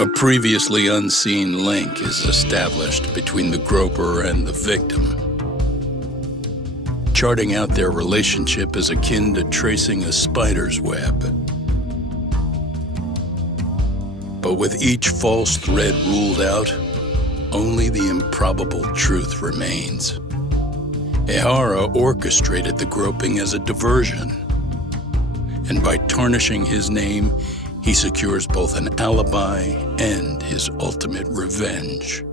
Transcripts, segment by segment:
A previously unseen link is established between the groper and the victim. Charting out their relationship is akin to tracing a spider's web. But with each false thread ruled out, only the improbable truth remains. Ehara orchestrated the groping as a diversion, and by tarnishing his name, he secures both an alibi and his ultimate revenge.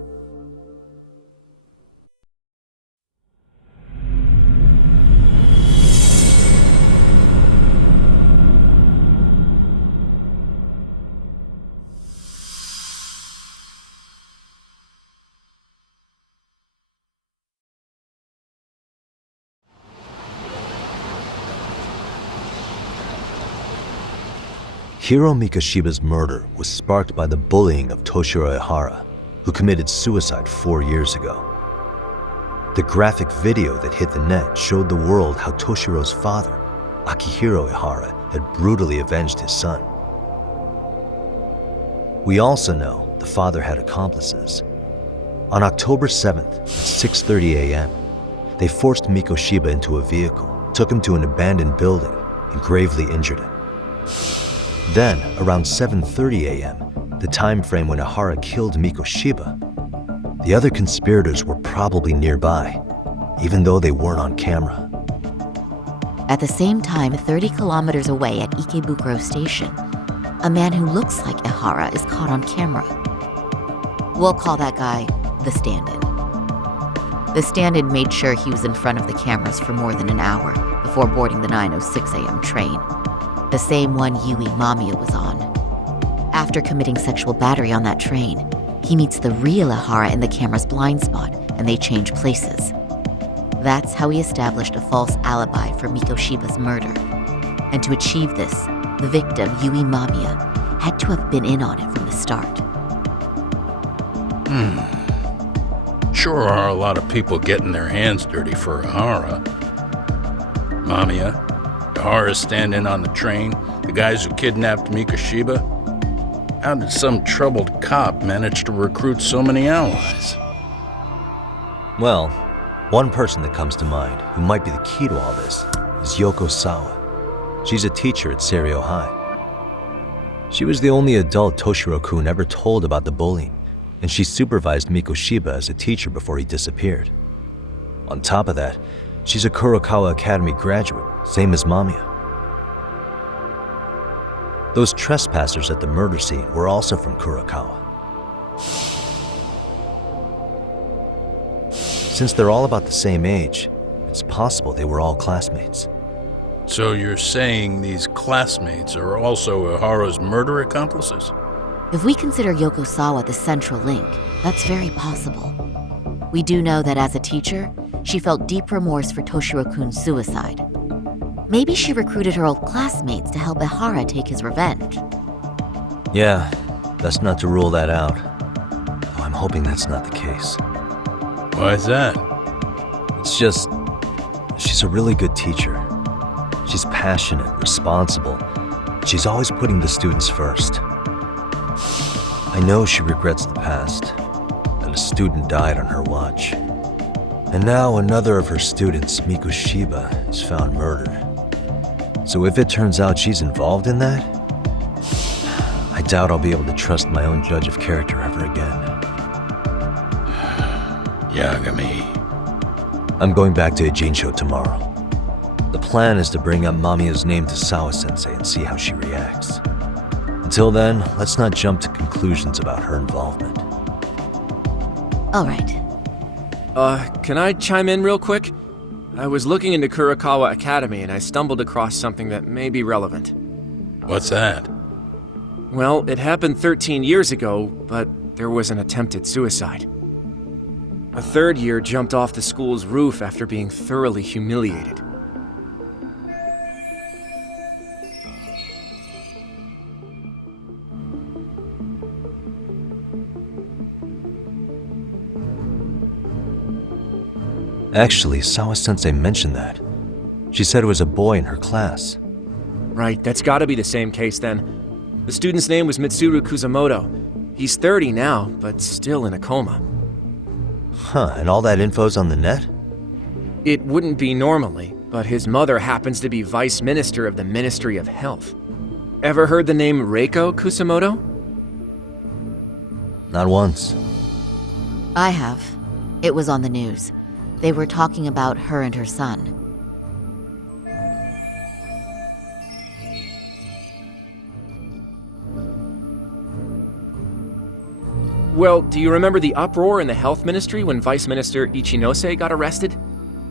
Hiro Mikoshiba's murder was sparked by the bullying of Toshiro Ehara, who committed suicide 4 years ago. The graphic video that hit the net showed the world how Toshiro's father, Akihiro Ehara, had brutally avenged his son. We also know the father had accomplices. On October 7th, at 6:30 a.m., they forced Mikoshiba into a vehicle, took him to an abandoned building, and gravely injured him. Then, around 7:30 a.m., the time frame when Ehara killed Mikoshiba, the other conspirators were probably nearby, even though they weren't on camera. At the same time, 30 kilometers away at Ikebukuro Station, a man who looks like Ehara is caught on camera. We'll call that guy the stand-in. The stand-in made sure he was in front of the cameras for more than an hour before boarding the 9:06 a.m. train, the same one Yui Mamiya was on. After committing sexual battery on that train, he meets the real Ehara in the camera's blind spot, and they change places. That's how he established a false alibi for Mikoshiba's murder. And to achieve this, the victim, Yui Mamiya, had to have been in on it from the start. Sure are a lot of people getting their hands dirty for Ehara. Mamiya, Ehara's stand-in on the train, the guys who kidnapped Mikoshiba. How did some troubled cop manage to recruit so many allies? Well, one person that comes to mind who might be the key to all this is Yoko Sawa. She's a teacher at Seiryo High. She was the only adult Toshiro-kun ever told about the bullying, and she supervised Mikoshiba as a teacher before he disappeared. On top of that, she's a Kurokawa Academy graduate, same as Mamiya. Those trespassers at the murder scene were also from Kurokawa. Since they're all about the same age, it's possible they were all classmates. So you're saying these classmates are also Ehara's murder accomplices? If we consider Yoko Sawa the central link, that's very possible. We do know that as a teacher, she felt deep remorse for Toshiro-kun's suicide. Maybe she recruited her old classmates to help Ehara take his revenge. Yeah, that's not to rule that out. Though I'm hoping that's not the case. Why is that? It's just, she's a really good teacher. She's passionate, responsible. She's always putting the students first. I know she regrets the past, that a student died on her watch. And now another of her students, Mikoshiba, is found murdered. So if it turns out she's involved in that, I doubt I'll be able to trust my own judge of character ever again. Yagami. I'm going back to Ijincho tomorrow. The plan is to bring up Mamiya's name to Sawa-sensei and see how she reacts. Until then, let's not jump to conclusions about her involvement. All right. Can I chime in real quick? I was looking into Kurokawa Academy and I stumbled across something that may be relevant. What's that? Well, it happened 13 years ago, but there was an attempted suicide. A third year jumped off the school's roof after being thoroughly humiliated. Actually, Sawa-sensei mentioned that. She said it was a boy in her class. Right, that's gotta be the same case then. The student's name was Mitsuru Kusamoto. He's 30 now, but still in a coma. Huh, and all that info's on the net? It wouldn't be normally, but his mother happens to be Vice Minister of the Ministry of Health. Ever heard the name Reiko Kusamoto? Not once. I have. It was on the news. They were talking about her and her son. Well, do you remember the uproar in the health ministry when Vice Minister Ichinose got arrested?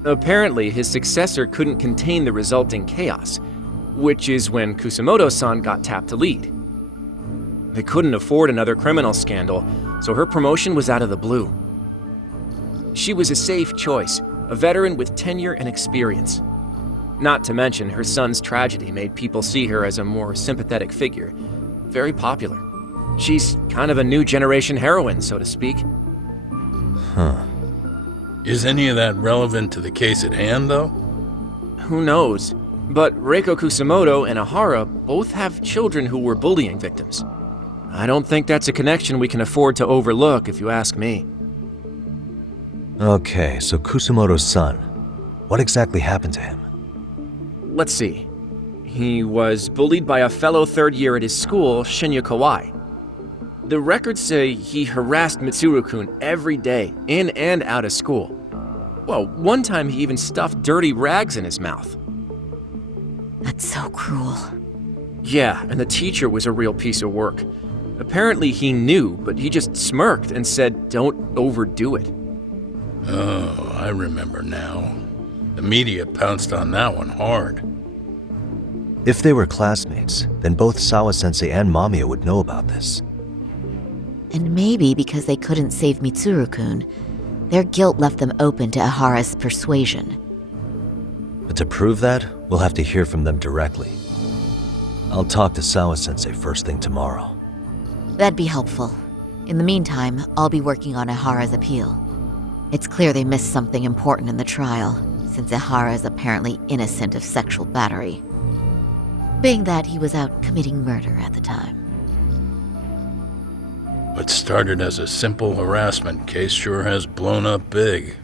Apparently, his successor couldn't contain the resulting chaos, which is when Kusamoto-san got tapped to lead. They couldn't afford another criminal scandal, so her promotion was out of the blue. She was a safe choice, a veteran with tenure and experience. Not to mention, her son's tragedy made people see her as a more sympathetic figure, very popular. She's kind of a new generation heroine, so to speak. Huh. Is any of that relevant to the case at hand, though? Who knows? But Reiko Kusamoto and Ahara both have children who were bullying victims. I don't think that's a connection we can afford to overlook, if you ask me. Okay, so Kusamoto's son. What exactly happened to him? Let's see. He was bullied by a fellow third year at his school, Shinya Kawai. The records say he harassed Mitsuru-kun every day, in and out of school. Well, one time he even stuffed dirty rags in his mouth. That's so cruel. Yeah, and the teacher was a real piece of work. Apparently he knew, but he just smirked and said, "Don't overdo it." Oh, I remember now. The media pounced on that one hard. If they were classmates, then both Sawa-sensei and Mamiya would know about this. And maybe because they couldn't save Mitsuru-kun, their guilt left them open to Ahara's persuasion. But to prove that, we'll have to hear from them directly. I'll talk to Sawa-sensei first thing tomorrow. That'd be helpful. In the meantime, I'll be working on Ahara's appeal. It's clear they missed something important in the trial, since Ahara is apparently innocent of sexual battery. Being that he was out committing murder at the time. What started as a simple harassment case sure has blown up big.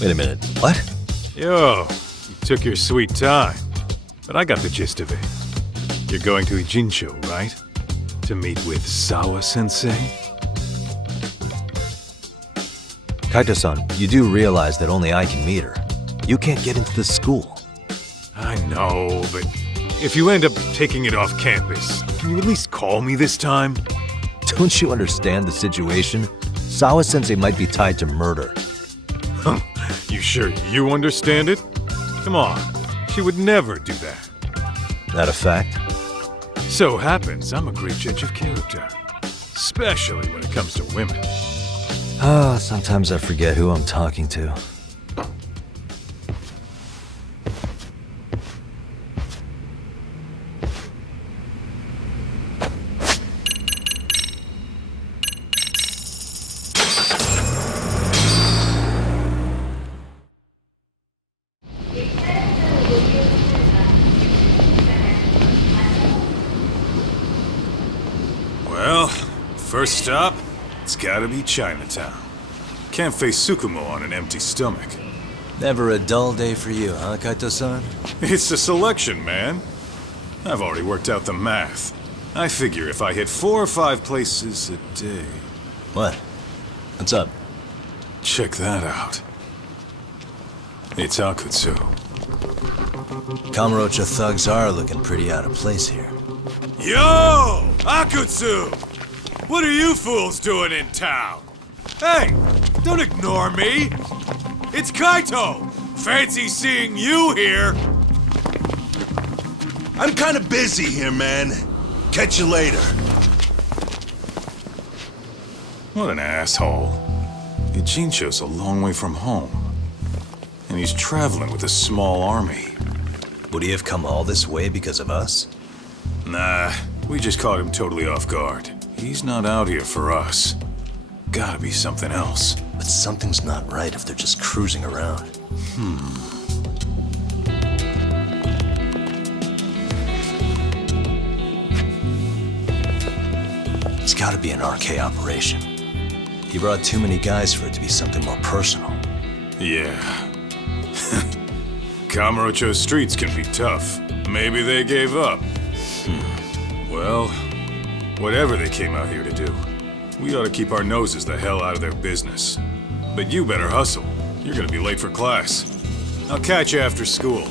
Wait a minute, what? Yo, you took your sweet time. But I got the gist of it. You're going to Ijincho, right? To meet with Sawa-sensei? Kaito-san, you do realize that only I can meet her. You can't get into the school. I know, but if you end up taking it off campus, can you at least call me this time? Don't you understand the situation? Sawa-sensei might be tied to murder. You sure you understand it? Come on, she would never do that. That a fact? So happens I'm a great judge of character, especially when it comes to women. Sometimes I forget who I'm talking to. Well, first stop, it's gotta be Chinatown. Can't face Tsukumo on an empty stomach. Never a dull day for you, huh, Kaito-san? It's the selection, man. I've already worked out the math. I figure if I hit 4 or 5 places a day... What? What's up? Check that out. It's Akutsu. Kamurocho thugs are looking pretty out of place here. Yo! Akutsu! What are you fools doing in town? Hey! Don't ignore me! It's Kaito! Fancy seeing you here! I'm kinda busy here, man. Catch you later. What an asshole. Ijincho's a long way from home. And he's traveling with a small army. Would he have come all this way because of us? Nah, we just caught him totally off guard. He's not out here for us. Gotta be something else. But something's not right if they're just cruising around. It's gotta be an RK operation. He brought too many guys for it to be something more personal. Yeah. Kamurocho streets can be tough. Maybe they gave up. Well, whatever they came out here to do, we ought to keep our noses the hell out of their business. But you better hustle. You're gonna be late for class. I'll catch you after school.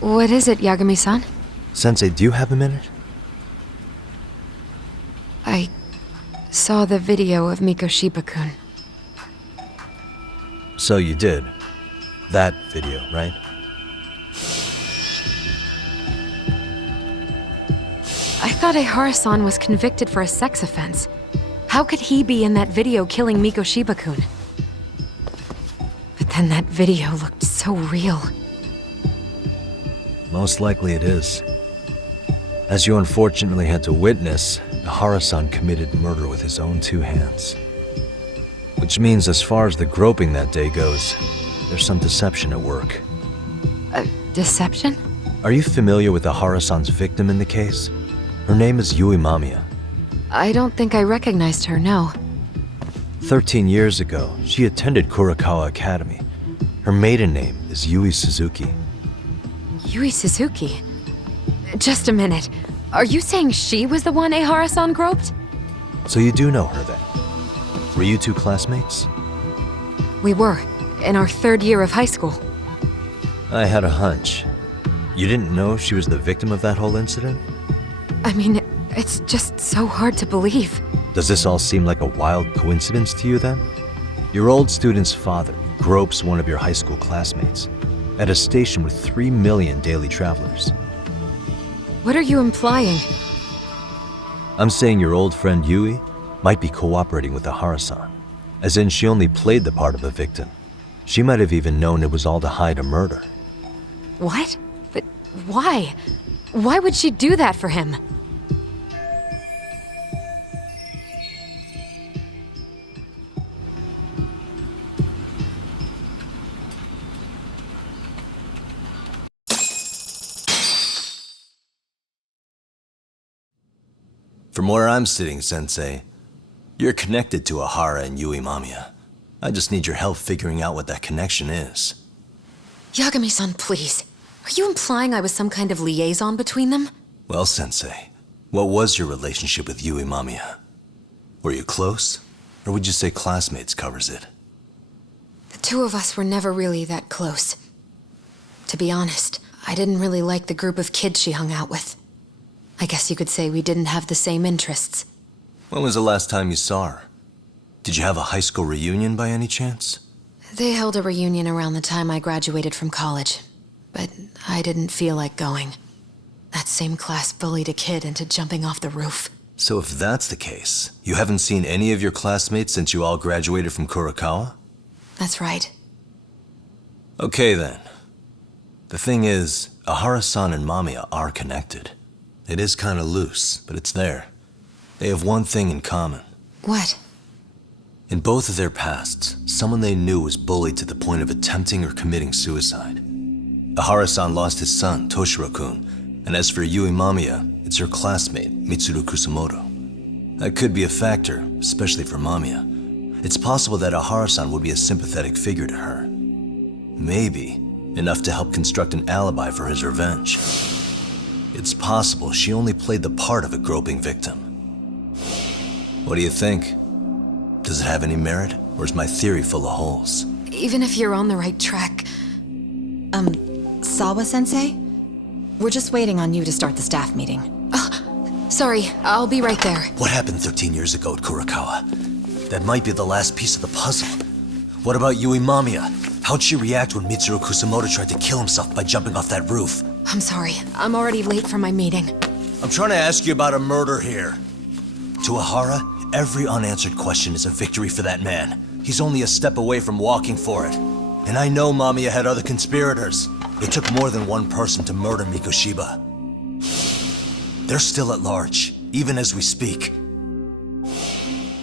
What is it, Yagami-san? Sensei, do you have a minute? I saw the video of Mikoshiba-kun. So you did. That video, right? I thought Ehara-san was convicted for a sex offense. How could he be in that video killing Mikoshiba-kun? But then that video looked so real. Most likely it is. As you unfortunately had to witness, Ehara-san committed murder with his own 2 hands. Which means as far as the groping that day goes, there's some deception at work. Deception? Are you familiar with Ehara-san's victim in the case? Her name is Yui Mamiya. I don't think I recognized her, no. 13 years ago, she attended Kurakawa Academy. Her maiden name is Yui Suzuki. Yui Suzuki? Just a minute. Are you saying she was the one Ehara-san groped? So you do know her then? Were you 2 classmates? We were. in our 3rd year of high school. I had a hunch. You didn't know she was the victim of that whole incident? I mean, it's just so hard to believe. Does this all seem like a wild coincidence to you then? Your old student's father gropes one of your high school classmates at a station with 3 million daily travelers. What are you implying? I'm saying your old friend Yui might be cooperating with the Harasan, as in she only played the part of a victim. She might have even known it was all to hide a murder. What? But why? Why would she do that for him? From where I'm sitting, Sensei, you're connected to Ahara and Yui Mamiya. I just need your help figuring out what that connection is. Yagami-san, please. Are you implying I was some kind of liaison between them? Well, Sensei, what was your relationship with Yui Mamiya? Were you close? Or would you say classmates covers it? The two of us were never really that close. To be honest, I didn't really like the group of kids she hung out with. I guess you could say we didn't have the same interests. When was the last time you saw her? Did you have a high school reunion by any chance? They held a reunion around the time I graduated from college, but I didn't feel like going. That same class bullied a kid into jumping off the roof. So if that's the case, you haven't seen any of your classmates since you all graduated from Kurokawa? That's right. Okay then. The thing is, Ahara-san and Mamiya are connected. It is kinda loose, but it's there. They have one thing in common. What? In both of their pasts, someone they knew was bullied to the point of attempting or committing suicide. Ahara-san lost his son, Toshiro-kun, and as for Yui Mamiya, it's her classmate, Mitsuru Kusamoto. That could be a factor, especially for Mamiya. It's possible that Ahara-san would be a sympathetic figure to her. Maybe enough to help construct an alibi for his revenge. It's possible she only played the part of a groping victim. What do you think? Does it have any merit, or is my theory full of holes? Even if you're on the right track... Sawa-sensei? We're just waiting on you to start the staff meeting. Sorry, I'll be right there. What happened 13 years ago at Kurokawa? That might be the last piece of the puzzle. What about Yui Mamiya? How'd she react when Mitsuru Kusamoto tried to kill himself by jumping off that roof? I'm sorry, I'm already late for my meeting. I'm trying to ask you about a murder here. To Ahara, every unanswered question is a victory for that man. He's only a step away from walking for it. And I know Mamiya had other conspirators. It took more than one person to murder Mikoshiba. They're still at large, even as we speak.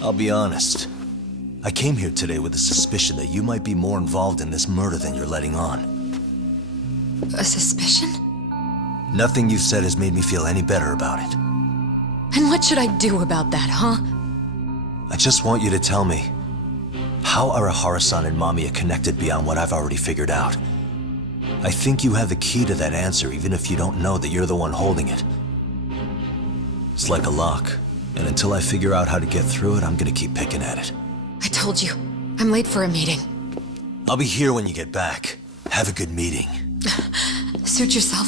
I'll be honest. I came here today with a suspicion that you might be more involved in this murder than you're letting on. A suspicion? Nothing you've said has made me feel any better about it. And what should I do about that, huh? I just want you to tell me, how are Ahara-san and Mamiya connected beyond what I've already figured out? I think you have the key to that answer, even if you don't know that you're the one holding it. It's like a lock, and until I figure out how to get through it, I'm gonna keep picking at it. I told you, I'm late for a meeting. I'll be here when you get back. Have a good meeting. Suit yourself.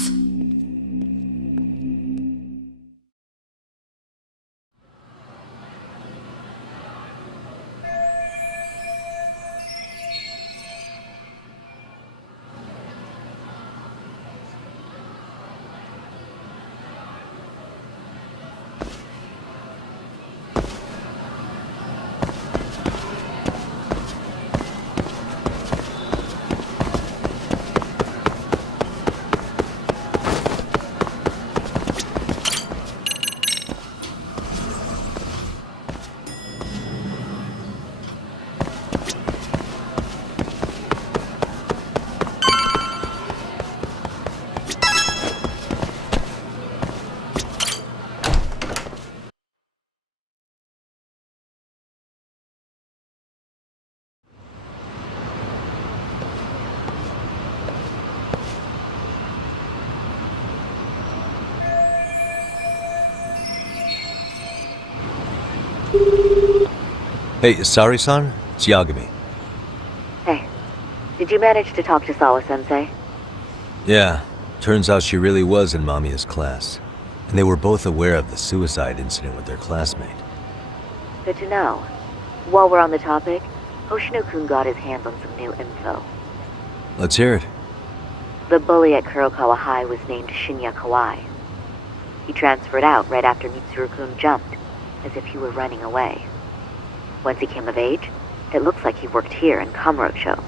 Hey, Sari-san? It's Yagami. Hey. Did you manage to talk to Sawa-sensei? Yeah, turns out she really was in Mamiya's class. And they were both aware of the suicide incident with their classmate. Good to know. While we're on the topic, Hoshino-kun got his hands on some new info. Let's hear it. The bully at Kurokawa High was named Shinya Kawai. He transferred out right after Mitsuru-kun jumped, as if he were running away. Once he came of age, it looks like he worked here in Kamurocho.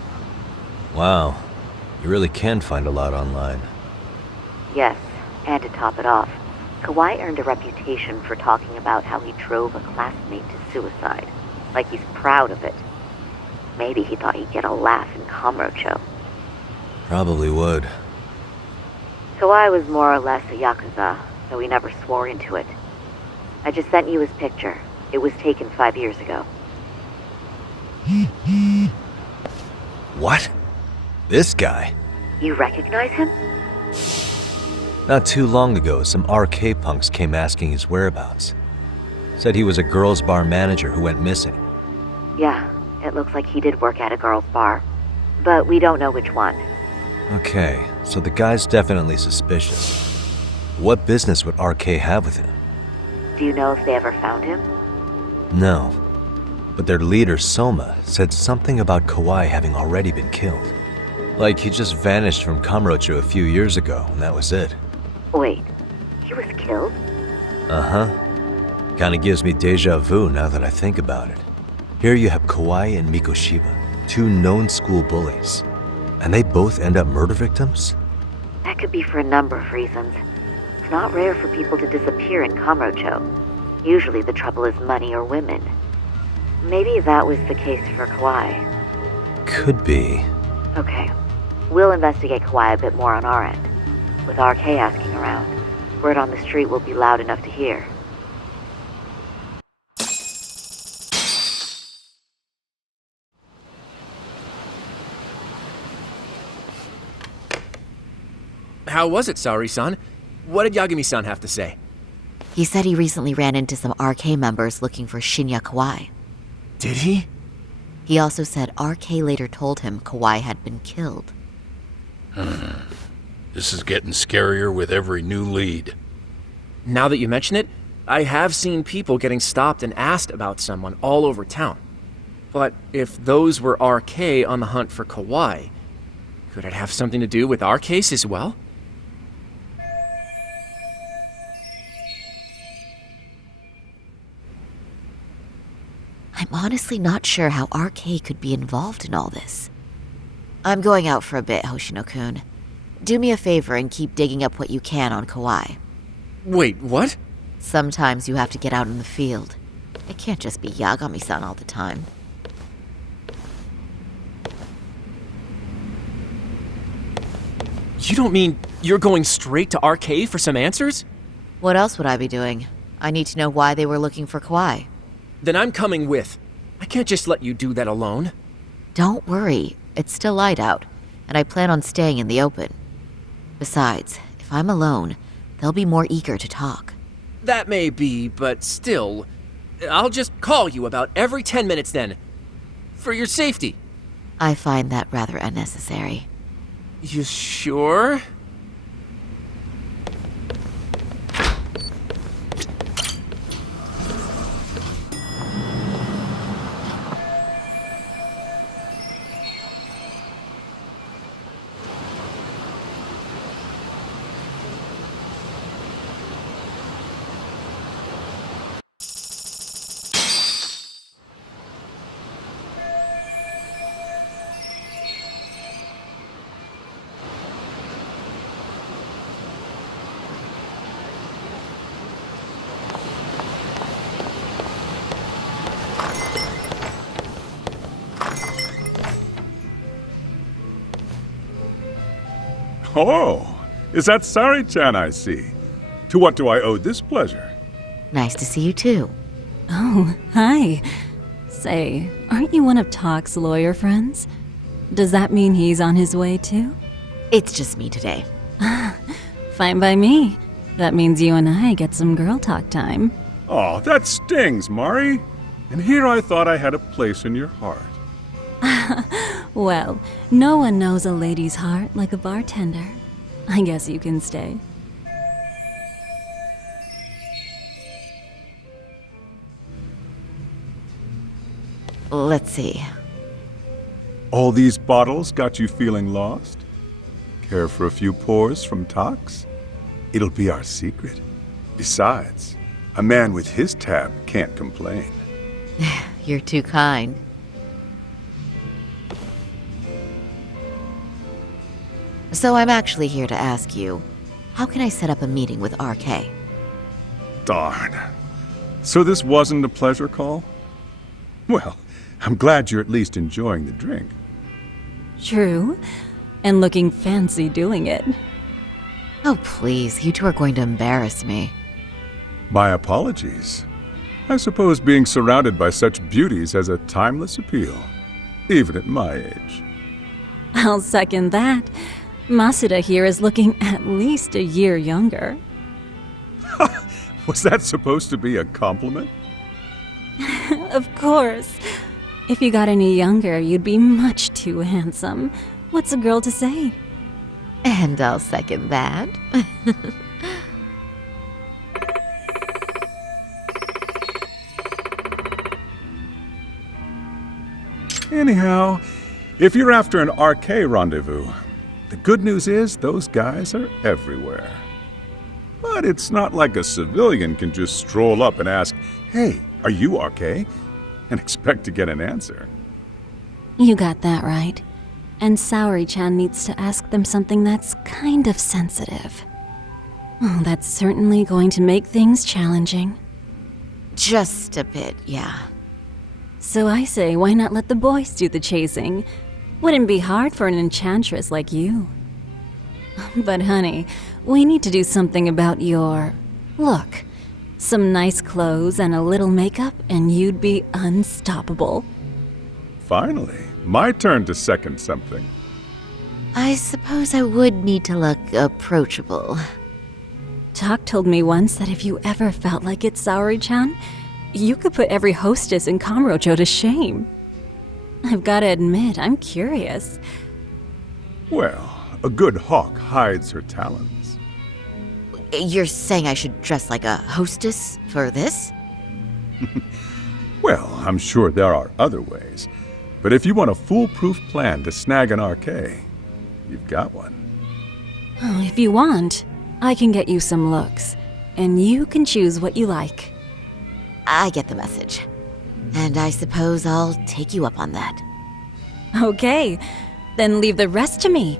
Wow, you really can find a lot online. Yes, and to top it off, Kawai earned a reputation for talking about how he drove a classmate to suicide, like he's proud of it. Maybe he thought he'd get a laugh in Kamurocho. Probably would. Kawai was more or less a Yakuza, though he never swore into it. I just sent you his picture. It was taken 5 years ago. What? This guy? You recognize him? Not too long ago, some RK punks came asking his whereabouts. Said he was a girls' bar manager who went missing. Yeah, it looks like he did work at a girls' bar. But we don't know which one. Okay, so the guy's definitely suspicious. What business would RK have with him? Do you know if they ever found him? No. But their leader, Soma, said something about Kawai having already been killed. Like he just vanished from Kamurocho a few years ago, and that was it. Wait, he was killed? Uh-huh. Kinda gives me deja vu now that I think about it. Here you have Kawai and Mikoshiba, two known school bullies. And they both end up murder victims? That could be for a number of reasons. It's not rare for people to disappear in Kamurocho. Usually the trouble is money or women. Maybe that was the case for Kawai. Could be. Okay. We'll investigate Kawai a bit more on our end. With RK asking around, word on the street will be loud enough to hear. How was it, Saori-san? What did Yagami-san have to say? He said he recently ran into some RK members looking for Shinya Kawai. Did he? He also said RK later told him Kawai had been killed. This is getting scarier with every new lead. Now that you mention it, I have seen people getting stopped and asked about someone all over town. But if those were RK on the hunt for Kawai, could it have something to do with our case as well? I'm honestly not sure how RK could be involved in all this. I'm going out for a bit, Hoshino-kun. Do me a favor and keep digging up what you can on Kawai. Wait, what? Sometimes you have to get out in the field. It can't just be Yagami-san all the time. You don't mean you're going straight to RK for some answers? What else would I be doing? I need to know why they were looking for Kawai. Then I'm coming with. I can't just let you do that alone. Don't worry, it's still light out, and I plan on staying in the open. Besides, if I'm alone, they'll be more eager to talk. That may be, but still, I'll just call you about every 10 minutes then. For your safety. I find that rather unnecessary. You sure? Oh, is that Sari-chan I see? To what do I owe this pleasure? Nice to see you too. Oh, hi. Say, aren't you one of Talk's lawyer friends? Does that mean he's on his way too? It's just me today. Fine by me. That means you and I get some girl talk time. Oh, that stings, Mari. And here I thought I had a place in your heart. Well, no one knows a lady's heart like a bartender. I guess you can stay. Let's see. All these bottles got you feeling lost? Care for a few pours from Tox? It'll be our secret. Besides, a man with his tab can't complain. You're too kind. So I'm actually here to ask you, how can I set up a meeting with RK? Darn. So this wasn't a pleasure call? Well, I'm glad you're at least enjoying the drink. True. And looking fancy doing it. Oh, please, you two are going to embarrass me. My apologies. I suppose being surrounded by such beauties has a timeless appeal, even at my age. I'll second that. Masuda here is looking at least a year younger. Was that supposed to be a compliment? Of course. If you got any younger, you'd be much too handsome. What's a girl to say? And I'll second that. Anyhow, if you're after an RK rendezvous, the good news is those guys are everywhere. But it's not like a civilian can just stroll up and ask, "Hey, are you RK?" and expect to get an answer. You got that right. And Saori-chan needs to ask them something that's kind of sensitive. Oh, that's certainly going to make things challenging. Just a bit, yeah. So I say, why not let the boys do the chasing? Wouldn't be hard for an enchantress like you. But honey, we need to do something about your look. Some nice clothes and a little makeup, and you'd be unstoppable. Finally, my turn to second something. I suppose I would need to look approachable. Tak told me once that if you ever felt like it, Saori-chan, you could put every hostess in Kamurocho to shame. I've got to admit, I'm curious. Well, a good hawk hides her talons. You're saying I should dress like a hostess for this? Well, I'm sure there are other ways. But if you want a foolproof plan to snag an RK, you've got one. Oh, if you want, I can get you some looks, and you can choose what you like. I get the message. And I suppose I'll take you up on that. Okay, then leave the rest to me.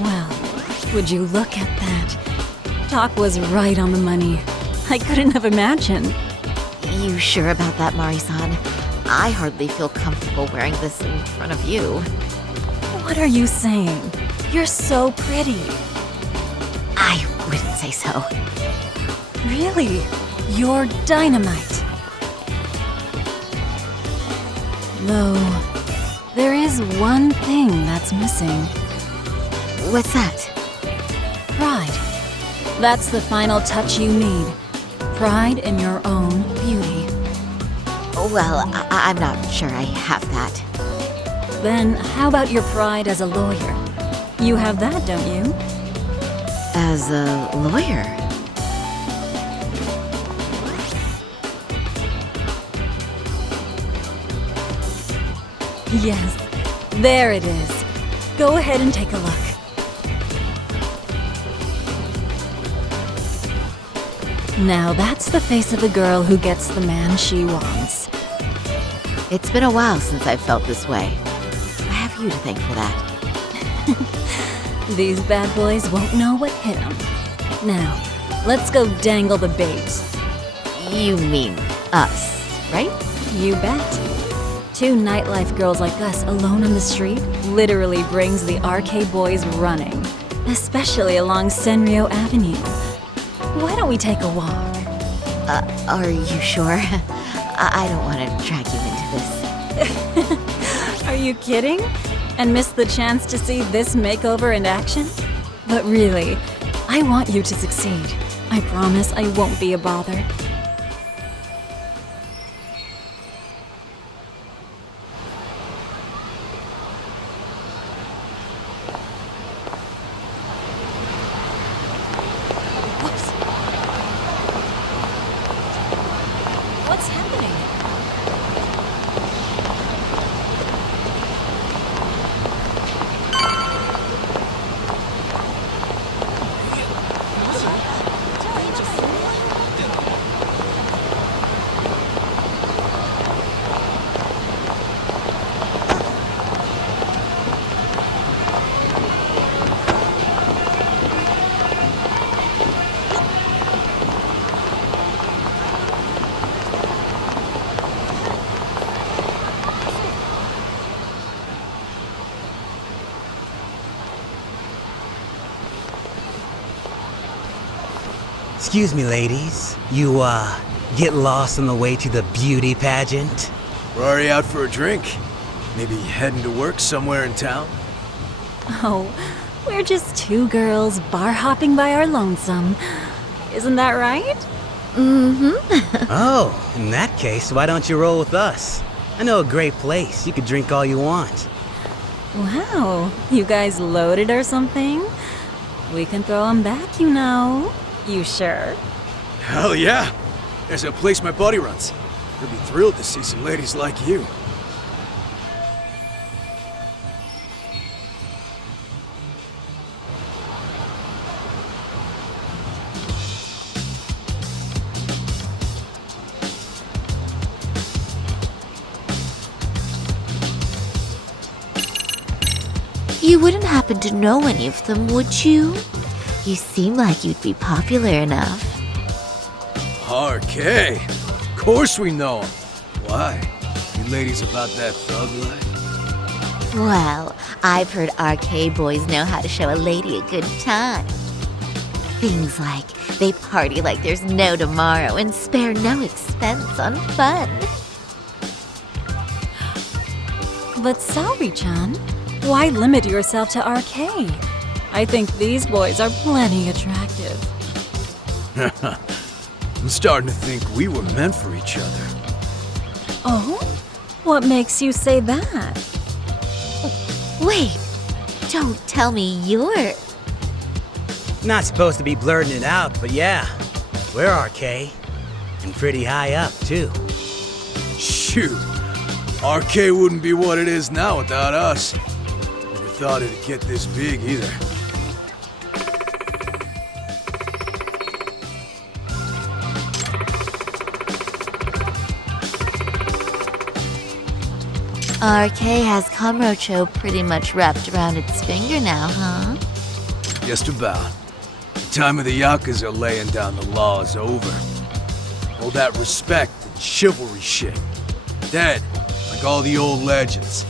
Well, would you look at that? Doc was right on the money. I couldn't have imagined. You sure about that, Mari-san? I hardly feel comfortable wearing this in front of you. What are you saying? You're so pretty. I wouldn't say so. Really? You're dynamite. Though, there is one thing that's missing. What's that? Pride. That's the final touch you need. Pride in your own beauty. Well, I'm not sure I have that. Then how about your pride as a lawyer? You have that, don't you? As a lawyer? Yes, there it is. Go ahead and take a look. Now that's the face of a girl who gets the man she wants. It's been a while since I've felt this way. I have you to thank for that. These bad boys won't know what hit them. Now, let's go dangle the bait. You mean us, right? You bet. Two nightlife girls like us alone on the street literally brings the RK boys running, especially along Senryo Avenue. Why don't we take a walk? Are you sure? I don't want to drag you into this. Are you kidding? And miss the chance to see this makeover in action? But really, I want you to succeed. I promise I won't be a bother. Whoops. What's happening? Excuse me, ladies. You, get lost on the way to the beauty pageant? We're already out for a drink. Maybe heading to work somewhere in town? Oh, we're just two girls bar hopping by our lonesome. Isn't that right? Mm-hmm. Oh, in that case, why don't you roll with us? I know a great place. You could drink all you want. Wow, you guys loaded or something? We can throw them back, you know. You sure? Hell yeah! There's a place my buddy runs. He'll be thrilled to see some ladies like you. You wouldn't happen to know any of them, would you? You seem like you'd be popular enough. RK? Of course we know him. Why? You you ladies about that thug life? Well, I've heard arcade boys know how to show a lady a good time. Things like they party like there's no tomorrow and spare no expense on fun. But Saori-chan, why limit yourself to arcade? I think these boys are plenty attractive. I'm starting to think we were meant for each other. Oh? What makes you say that? Wait, don't tell me you're... Not supposed to be blurting it out, but yeah, we're RK. And pretty high up, too. Shoot. RK wouldn't be what it is now without us. Never thought it'd get this big either. RK has Kamurocho pretty much wrapped around its finger now, huh? Just about. The time of the Yakuza laying down the law is over. All that respect and chivalry shit. Dead, like all the old legends.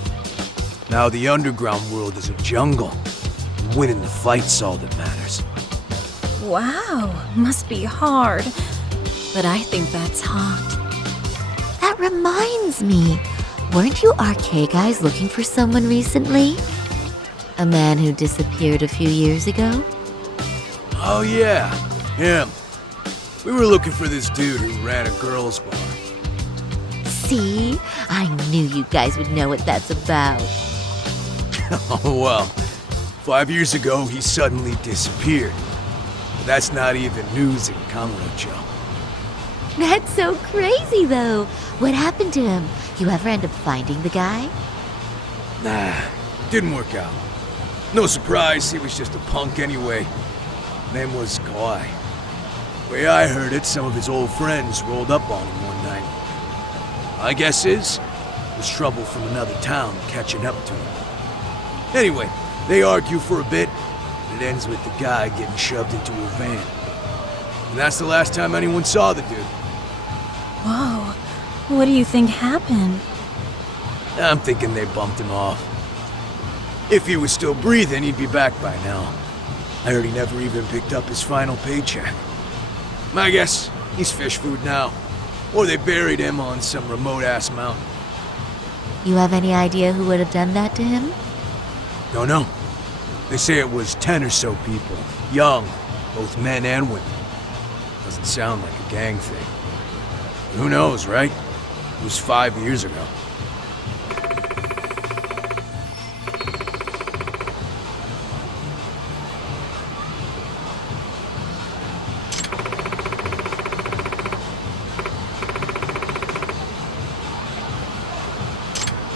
Now the underground world is a jungle. Winning the fight's all that matters. Wow, must be hard. But I think that's hot. That reminds me. Weren't you RK guys looking for someone recently? A man who disappeared a few years ago? Oh yeah, him. We were looking for this dude who ran a girls' bar. See? I knew you guys would know what that's about. Oh well, 5 years ago he suddenly disappeared. But that's not even news in Kamurocho. That's so crazy, though. What happened to him? You ever end up finding the guy? Nah, didn't work out. No surprise, he was just a punk anyway. Name was Kawhi. Way I heard it, some of his old friends rolled up on him one night. My guess is, it was trouble from another town catching up to him. Anyway, they argue for a bit, and it ends with the guy getting shoved into a van. And that's the last time anyone saw the dude. Whoa, what do you think happened? I'm thinking they bumped him off. If he was still breathing, he'd be back by now. I heard he never even picked up his final paycheck. My guess, he's fish food now. Or they buried him on some remote-ass mountain. You have any idea who would have done that to him? Don't know. They say it was 10 or so people. Young, both men and women. Doesn't sound like a gang thing. But who knows, right? It was 5 years ago.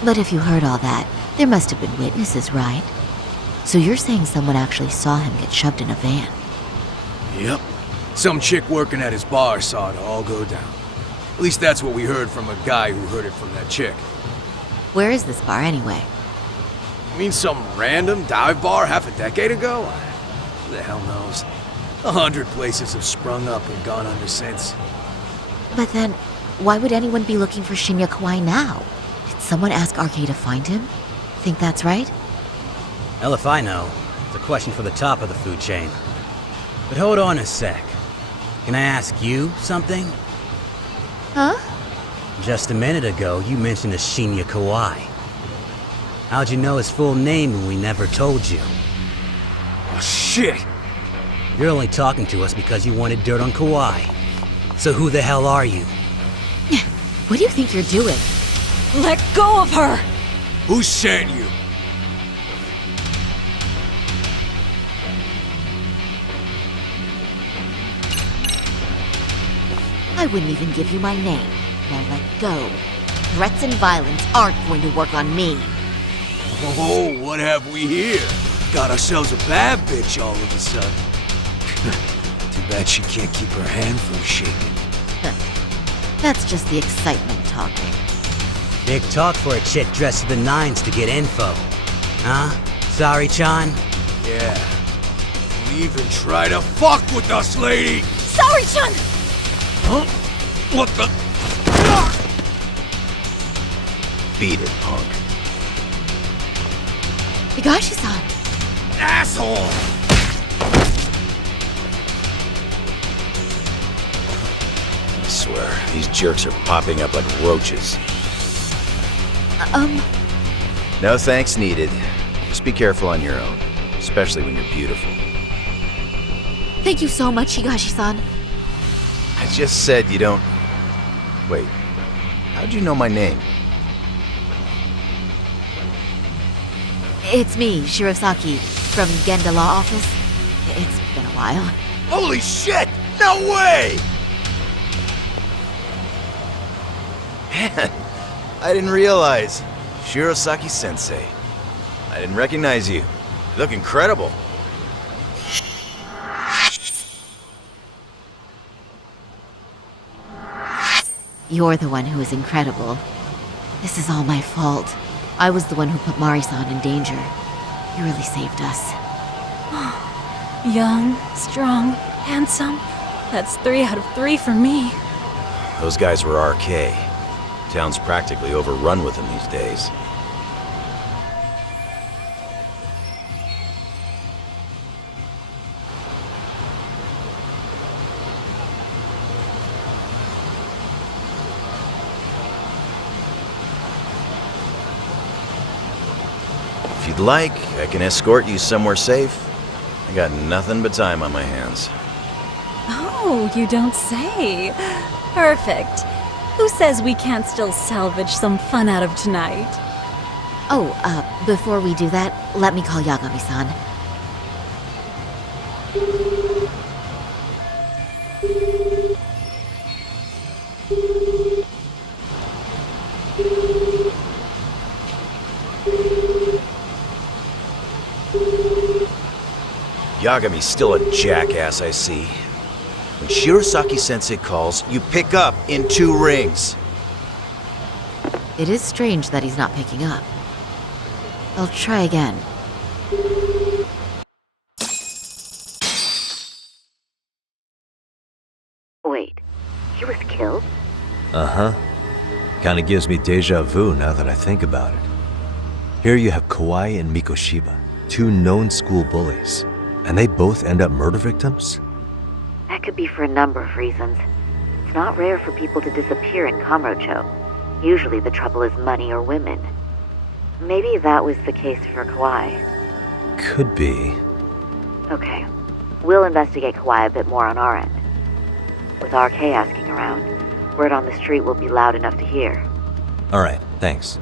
But if you heard all that, there must have been witnesses, right? So you're saying someone actually saw him get shoved in a van? Yep. Some chick working at his bar saw it all go down. At least that's what we heard from a guy who heard it from that chick. Where is this bar anyway? You mean some random dive bar half a decade ago? Who the hell knows? 100 places have sprung up and gone under since. But then, why would anyone be looking for Shinya Kawai now? Did someone ask RK to find him? Think that's right? Hell if I know. It's a question for the top of the food chain. But hold on a sec. Can I ask you something? Huh? Just a minute ago, you mentioned a Shinya Kawai. How'd you know his full name when we never told you? Oh, shit! You're only talking to us because you wanted dirt on Kawai. So who the hell are you? What do you think you're doing? Let go of her! Who sent you? I wouldn't even give you my name. Now let go. Threats and violence aren't going to work on me. Oh, what have we here? Got ourselves a bad bitch all of a sudden. Too bad she can't keep her hand from shaking. That's just the excitement talking. Big talk for a chick dressed to the nines to get info. Huh? Sorry, Chan? Yeah. Don't even try to fuck with us, lady! Sorry, Chun! Huh? What the? Beat it, punk. Higashi-san! Asshole! I swear, these jerks are popping up like roaches. No thanks needed. Just be careful on your own, especially when you're beautiful. Thank you so much, Higashi-san. I just said you don't... Wait, how'd you know my name? It's me, Shirosaki, from Genda Law Office. It's been a while. Holy shit! No way! Man, I didn't realize. Shirosaki-sensei. I didn't recognize you. You look incredible. You're the one who is incredible. This is all my fault. I was the one who put Mari-san in danger. You really saved us. Young, strong, handsome. That's 3 out of 3 for me. Those guys were RK. Town's practically overrun with them these days. If you'd like, I can escort you somewhere safe. I got nothing but time on my hands. Oh, you don't say. Perfect. Who says we can't still salvage some fun out of tonight? Oh, before we do that, let me call Yagami-san. Yagami's still a jackass, I see. When Shirosaki-sensei calls, you pick up in 2 rings. It is strange that he's not picking up. I'll try again. Wait, he was killed? Uh-huh. Kinda gives me deja vu now that I think about it. Here you have Kawai and Mikoshiba, 2 known school bullies. And they both end up murder victims? That could be for a number of reasons. It's not rare for people to disappear in Kamurocho. Usually the trouble is money or women. Maybe that was the case for Kawai. Could be. Okay. We'll investigate Kawai a bit more on our end. With RK asking around, word on the street will be loud enough to hear. Alright, thanks.